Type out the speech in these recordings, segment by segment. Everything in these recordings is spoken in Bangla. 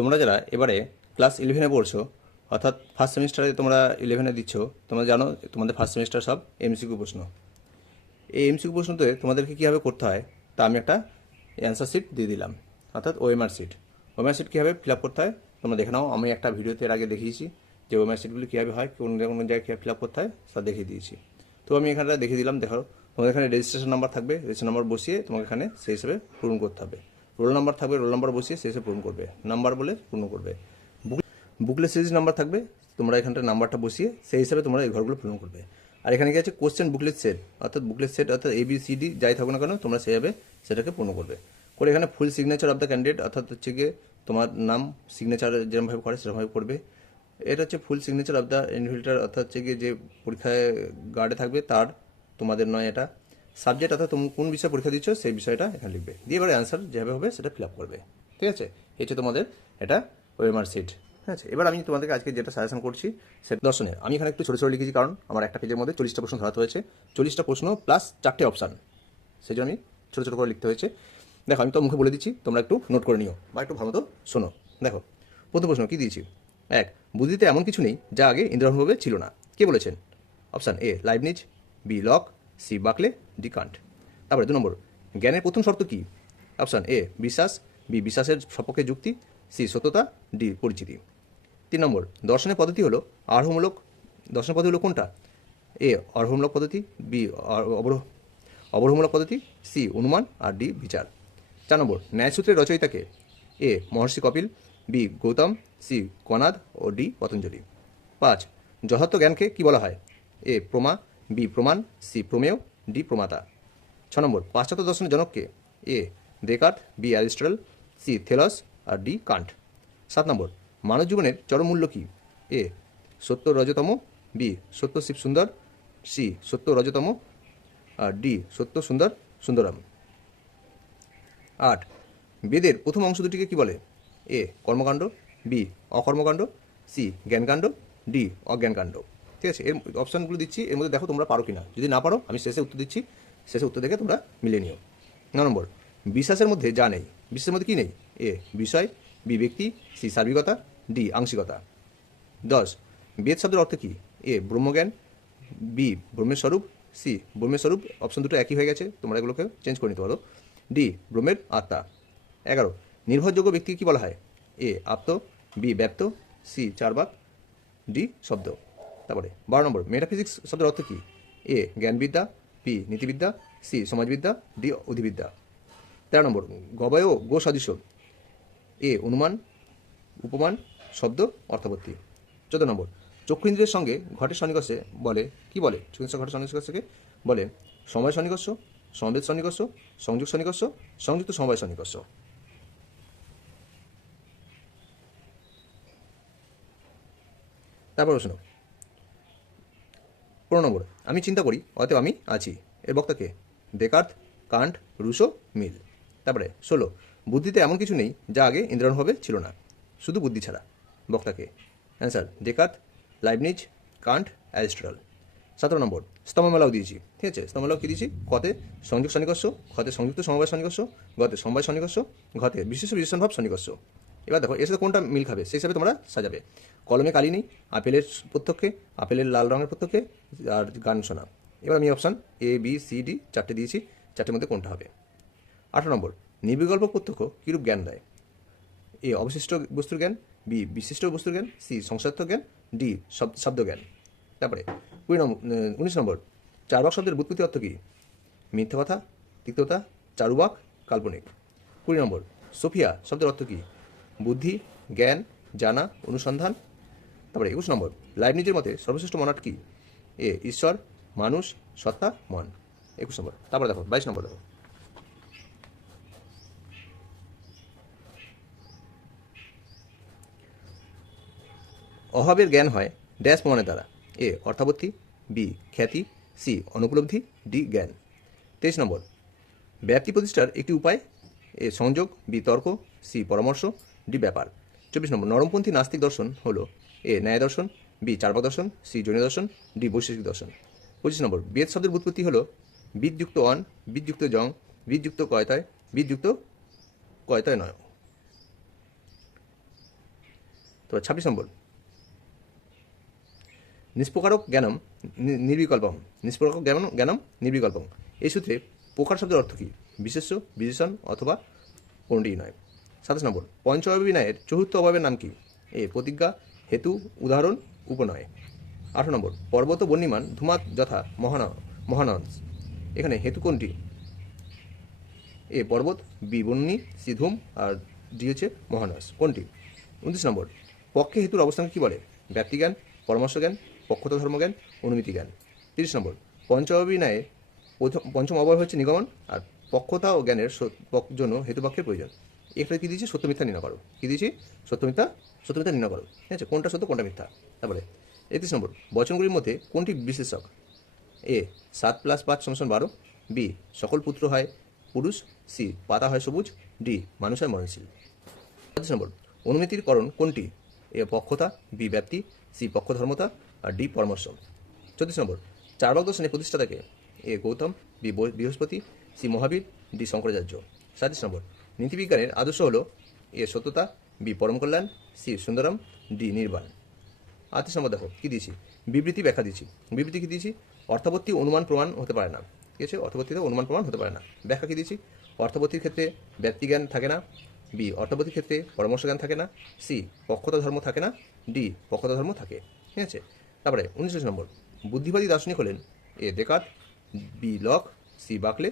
তোমরা যারা এবারে ক্লাস ইলেভেনে পড়ছো, অর্থাৎ ফার্স্ট সেমিস্টারে তোমরা ইলেভেনে দিচ্ছ, তোমরা জানো তোমাদের ফার্স্ট সেমিস্টার সব এমসিকিউ প্রশ্ন। এই এমসিকিউ প্রশ্নতে তোমাদেরকে কীভাবে করতে হয়, তা আমি একটা অ্যান্সার শিট দিয়ে দিলাম, অর্থাৎ ওএমআর শিট ওএমআর শিট কীভাবে ফিল আপ করতে হয়, তোমরা দেখে নাও, আমি একটা ভিডিওতে এর আগে দেখিয়েছি যে ওএমআর শিটগুলি কীভাবে হয়, কোন কোন জায়গায় কীভাবে ফিল আপ করতে হয়, তা দেখিয়ে দিয়েছি। তো আমি এখানটা দেখিয়ে দিলাম, দেখো, তোমাদের এখানে রেজিস্ট্রেশন নাম্বার থাকবে রেজিস্ট্রেশন নাম্বার বসিয়ে তোমাকে এখানে সেই হিসেবে পূরণ করতে হবে। রোল নাম্বার থাকবে, রোল নাম্বার বসিয়ে সেই হিসেবে পূরণ করবে। নাম্বার বলে পূর্ণ করবে। বুক বুকলেট সিরিজ নাম্বার থাকবে, তোমরা এখানটা নাম্বারটা বসিয়ে সেই হিসাবে তোমরা এই ঘরগুলো পূরণ করবে। আর এখানে কি আছে কোশ্চেন বুকলেট সেট অর্থাৎ বুকলেট সেট অর্থাৎ এ বি সি ডি যাই থাকুক না কেন, তোমরা সেইভাবে সেটাকে পূর্ণ করবে। করে এখানে full signature of the candidate অর্থাৎ হচ্ছে গিয়ে তোমার নাম সিগনেচার যেরকমভাবে করে সেরকমভাবে করবে এটা হচ্ছে full signature of the inviter অর্থাৎ হচ্ছে গিয়ে যে পরীক্ষায় গার্ডে থাকবে, তার তোমাদের নয় এটা। সাবজেক্ট অর্থাৎ তুমি কোন বিষয়ে পরীক্ষা দিচ্ছ, সেই বিষয়টা এখানে লিখবে। দিয়ে এবার অ্যান্সার যেভাবে হবে সেটা ফিল আপ করবে। ঠিক আছে? হচ্ছে তোমাদের এটা ওয়েমার সিট ঠিক আছে? এবার আমি তোমাদেরকে আজকে যেটা সাজেশন করছি, সেটা দর্শনের, আমি এখানে একটু ছোটো ছোটো লিখেছি কারণ আমার একটা পেজের মধ্যে চল্লিশটা প্রশ্ন ধরাতে হয়েছে। চল্লিশটা প্রশ্ন প্লাস চারটে অপশান সেই জন্য আমি ছোটো ছোটো করে লিখতে হয়েছে। দেখো, আমি তো মুখে বলে দিচ্ছি, তোমরা একটু নোট করে নিও বা একটু ভালো শোনো। দেখো, প্রথম প্রশ্ন কী দিয়েছি? এক, বুদ্ধিতে এমন কিছু নেই যা আগে ইন্দ্রভাবে ছিল না। কে বলেছেন? Option A Leibniz B Locke C Berkeley D Kant. তারপরে দু নম্বর, জ্ঞানের প্রথম শর্ত কী? অপশান এ, বিশ্বাস, বি, বিশ্বাসের সপক্ষে যুক্তি, সি, সত্যতা, ডি, পরিচিতি। তিন নম্বর, দর্শনের পদ্ধতি হলো আরোহমূলক দর্শন পদ্ধতি হলো কোনটা? এ, অর্হমূলক পদ্ধতি, বি অবরোহ, অবরোহমূলক পদ্ধতি, সি, অনুমান, আর ডি, বিচার। চার নম্বর, ন্যায়সূত্রের রচয়িতাকে, A, Maharshi Kapil, B, Gautam, C, Kanad, O D, Patanjali. পাঁচ, যথার্থ জ্ঞানকে কি বলা হয়? এ, প্রমা বি প্রমাণ, সি প্রমেয়, ডি প্রমাতা। ছ নম্বর, পাশ্চাত্য দর্শনের জনককে A Descartes B Aristotle C Thales R D Kant. সাত নম্বর, মানব জীবনের চরম মূল্য কী? এ, সত্য রজতম, বি সত্য শিব সুন্দর, সি সত্য রজতম আর ডি সত্য সুন্দর সুন্দরম। আট, বেদের প্রথম অংশ দুটিকে কী বলে? এ, কর্মকাণ্ড, বি অকর্মকাণ্ড, সি জ্ঞানকাণ্ড, ডি অজ্ঞানকাণ্ড। ঠিক আছে, এর অপশানগুলো দিচ্ছি, এর মধ্যে দেখো তোমরা পারো কিনা। যদি না পারো, আমি শেষে উত্তর দিচ্ছি, শেষে উত্তর দেখে তোমরা মিলে নিও। ন নম্বর, বিশ্বাসের মধ্যে যা নেই, বিশ্বাসের মধ্যে কী নেই? এ, বিষয়, বি, ব্যক্তি, সি, সার্বিকতা, ডি, আংশিকতা। দশ, বেদ শব্দের অর্থ কী? এ, ব্রহ্মজ্ঞান, বি, ব্রহ্মের স্বরূপ, সি, ব্রহ্মের স্বরূপ অপশন দুটো একই হয়ে গেছে, তোমরা এগুলোকে চেঞ্জ করে নিতে পারো। ডি, ব্রহ্মের আত্মা। এগারো, নির্ভরযোগ্য ব্যক্তিকে কী বলা হয়? এ, আপ্ত, বি ব্যপ্ত সি, চারবাক, ডি, শব্দ। তারপরে বারো নম্বর মেটাফিজিক্স শব্দের অর্থ কী? এ জ্ঞানবিদ্যা বি নীতিবিদ্যা সি সমাজবিদ্যা ডি অধিবিদ্যা। তেরো নম্বর, গবয় ও গো সদৃশ এ অনুমান, উপমান, শব্দ অর্থবর্তী চোদ্দ নম্বর চক্ষু ইন্দ্রিয়ের সঙ্গে ঘটের সন্নিকর্ষে বলে, কি বলে? চক্ষু ঘটের সন্নিকর্ষকে বলে সময় সন্নিকর্ষ সমবেদ সন্নিকর্ষ, সংযোগ সন্নিকর্ষ, সংযুক্ত সমবায় সন্নিকর্ষ। তারপর শোনো পনেরো নম্বর আমি চিন্তা করি, অতএব আমি আছি। এর বক্তাকে দেকার্থ কান্ট, রুশো, মিল। তারপরে, ষোলো। বুদ্ধিতে এমন কিছু নেই যা আগে ইন্দ্রাণভাবে ছিল না। শুধু বুদ্ধি ছাড়া। বক্তাকে answer Descartes Leibniz, Kant, Aristotle. সতেরো নম্বর, স্তম্ভমেলাও দিয়েছি। ঠিক আছে, স্তম্ভমেলাও কী দিয়েছি? কতে সংযোগ সন্নিকর্ষ খতে সংযুক্ত সমবায় সন্নিকর্ষ, গতে সমবায় সন্নিকর্ষ, ঘতে বিশেষ বিশেষণভাব সন্নিকর্ষ। এবার দেখো, এর সাথে কোনটা মিল খাবে, সেই হিসাবে তোমরা সাজাবে। কলমে কালি নেই, আপেলের প্রত্যক্ষে, আপেলের লাল রঙের প্রত্যক্ষে, আর গান শোনা। এবার আমি option A B C D চারটে দিয়েছি, চারটের মধ্যে কোনটা হবে? আঠারো নম্বর নির্বিকল্প প্রত্যক্ষ কীরূপ জ্ঞান দেয়? এ অবশিষ্ট বস্তুর জ্ঞান বি বিশিষ্ট বস্তুর জ্ঞান সি সংসার্থক জ্ঞান ডি শব্দ জ্ঞান। তারপরে, কুড়ি নম্বর উনিশ নম্বর, চারবাক শব্দের বুৎপত্তি অর্থ কী? মিথ্যা কথা, তিক্ততা, চারুবাক, কাল্পনিক। কুড়ি নম্বর, সোফিয়া শব্দের অর্থ কী? বুদ্ধি, জ্ঞান, জানা, অনুসন্ধান তারপরে একুশ নম্বর লাইবনিজের মতে সর্বশ্রেষ্ঠ মনাট কি? এ, ঈশ্বর, মানুষ, সত্তা, মন। একুশ নম্বর, তারপরে দেখো, বাইশ নম্বর দেখো। অভাবের জ্ঞান হয় ড্যাশ প্রমাণের দ্বারা। এ, অর্থাবর্তী, বি, খ্যাতি, সি, অনুপলব্ধি, ডি, জ্ঞান। তেইশ নম্বর ব্যাপ্তি প্রতিষ্ঠার একটি উপায়, এ, সংযোগ, বি, তর্ক, সি, পরামর্শ, ডি, ব্যাপার। চব্বিশ নম্বর, নরমপন্থী নাস্তিক দর্শন হলো এ, ন্যায় দর্শন, বি, চার্বাক দর্শন, সি জৈন দর্শন, ডি, বৈশেষিক দর্শন। পঁচিশ নম্বর বেদ শব্দের উৎপত্তি হলো বিদযুক্ত অন, বিদযুক্ত জং, বিদযুক্ত কয়তায় বিদযুক্ত কয়তায় নয়। তো ছাব্বিশ নম্বর, নিষ্প্রকারক জ্ঞানম নির্বিকল্পম, নিষ্প্রকারক জ্ঞান জ্ঞানম, নির্বিকল্পম। এই সূত্রে প্রকার শব্দের অর্থ কী? বিশেষ্য, বিশেষণ অথবা কোনটিই নয়। সাতাশ নম্বর পঞ্চ অবিনয়ের চতুর্থ অভাবের নাম কি? এ, প্রতিজ্ঞা, হেতু, উদাহরণ, উপনয়। আঠারো নম্বর, পর্বত বর্ণিমান ধূমাত যথা, মহান মহানস এখানে হেতু কোনটি? এ, পর্বত বি বন্যী সি ধূম আর ডি হচ্ছে মহানস কোনটি? উনত্রিশ নম্বর, পক্ষে হেতুর অবস্থান কি বলে? ব্যক্তিজ্ঞান পরামর্শ জ্ঞান পক্ষত ধর্মজ্ঞান অনুমিতি জ্ঞান তিরিশ নম্বর পঞ্চ অভিনয়ে প্রথম, পঞ্চম অবয় হচ্ছে নিগমন, আর পক্ষতা ও জ্ঞানের জন্য হেতুবাক্যের প্রয়োজন। এখানে কি দিয়েছি? সত্য, মিথ্যা নির্ণয় করো। কি দিয়েছি? সত্য, মিথ্যা সত্য, মিথ্যা নির্ণয় করো। ঠিক আছে? কোনটা সত্য, কোনটা মিথ্যা? তারপরে একত্রিশ নম্বর, বচনগুলির মধ্যে কোনটি বিশেষক এ, সাত প্লাস পাঁচ সমান বারো, বি, সকল পুত্র হয় পুরুষ, সি, পাতা হয় সবুজ, ডি, মানুষ হয় মরণশীল। পঁচিশ নম্বর, অনুমিতির করণ কোনটি? এ, পক্ষতা, বি, ব্যাপ্তি, সি, পক্ষধর্মতা, আর ডি পরামর্শ চৌত্রিশ নম্বর চারবাগ দর্শনের প্রতিষ্ঠাতাকে? A, Gautam, B, Brihaspati, C, Mahavir, D, Shankaracharya. সাতত্রিশ নম্বর নীতিবিজ্ঞানের আদর্শ হলো এ সত্যতা, বি পরম কল্যাণ সি সুন্দরম, ডি নির্বাণ। আটত্রিশ নম্বর দেখো, কী দিয়েছি? বিবৃতি ব্যাখ্যা দিয়েছি। বিবৃতি কী দিয়েছি? অর্থাবর্তী অনুমান প্রমাণ হতে পারে না। ঠিক আছে? অর্থবর্তীতে অনুমান প্রমাণ হতে পারে না। ব্যাখ্যা কী দিয়েছি? অর্থবর্তীর ক্ষেত্রে ব্যক্তিজ্ঞান থাকে না, বি অর্থবর্তীর ক্ষেত্রে পরামর্শ জ্ঞান থাকে না, সি পক্ষতা ধর্ম থাকে না, ডি পক্ষতা ধর্ম থাকে। ঠিক আছে? তারপরে উনিশ নম্বর, বুদ্ধিবাদী দার্শনিক হলেন A Descartes B Locke, C Berkeley,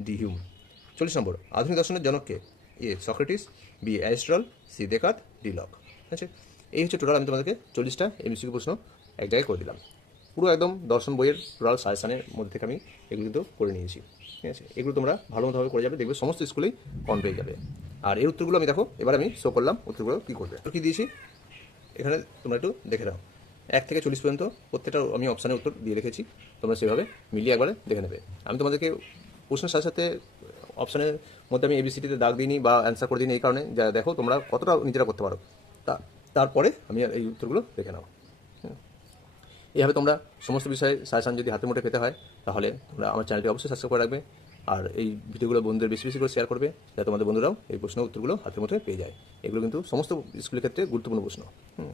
D Hume. চল্লিশ নম্বর, আধুনিক দর্শনের জনককে। A Socrates, B Aristotle C, Descartes, D, Locke. ঠিক আছে? এই হচ্ছে টোটাল, আমি তোমাদেরকে চল্লিশটা এমসিকিউ প্রশ্ন এক জায়গায় করে দিলাম। পুরো একদম দর্শন বইয়ের টোটাল সাজেশানের মধ্যে থেকে আমি এগুলো কিন্তু করে নিয়েছি। ঠিক আছে? এগুলো তোমরা ভালো মতোভাবে করে যাবে, দেখবে সমস্ত স্কুলেই কম পেয়ে যাবে। আর এর উত্তরগুলো আমি দেখো, এবার আমি শো করলাম উত্তরগুলো কী করবে। কী দিয়েছি? এখানে তোমরা একটু দেখে নাও। এক থেকে চল্লিশ পর্যন্ত প্রত্যেকটা আমি অপশানের উত্তর দিয়ে রেখেছি। তোমরা সেভাবে মিলিয়ে একবারে দেখে নেবে। আমি তোমাদেরকে প্রশ্নের সাথে সাথে অপশানের মধ্যে আমি এবিসিটিতে দাগ দিইনি বা অ্যান্সার করে দিইনি এই কারণে। যা দেখো, তোমরা কতটা নিজেরা করতে পারো। তা, তারপরে আমি এই উত্তরগুলো দেখে নাও হ্যাঁ। এইভাবে তোমরা সমস্ত বিষয়ে সাজেশান যদি হাতে মুঠে পেতে হয়, তাহলে তোমরা আমার চ্যানেলটি অবশ্যই সাবস্ক্রাইব করে রাখবে। আর এই ভিডিওগুলো বন্ধুদের বেশি বেশি করে শেয়ার করবে, যাতে তোমাদের বন্ধুরাও এই প্রশ্ন উত্তরগুলো হাতের মুঠে পেয়ে যায়। এগুলো কিন্তু সমস্ত স্কুলের ক্ষেত্রে গুরুত্বপূর্ণ প্রশ্ন। হুম।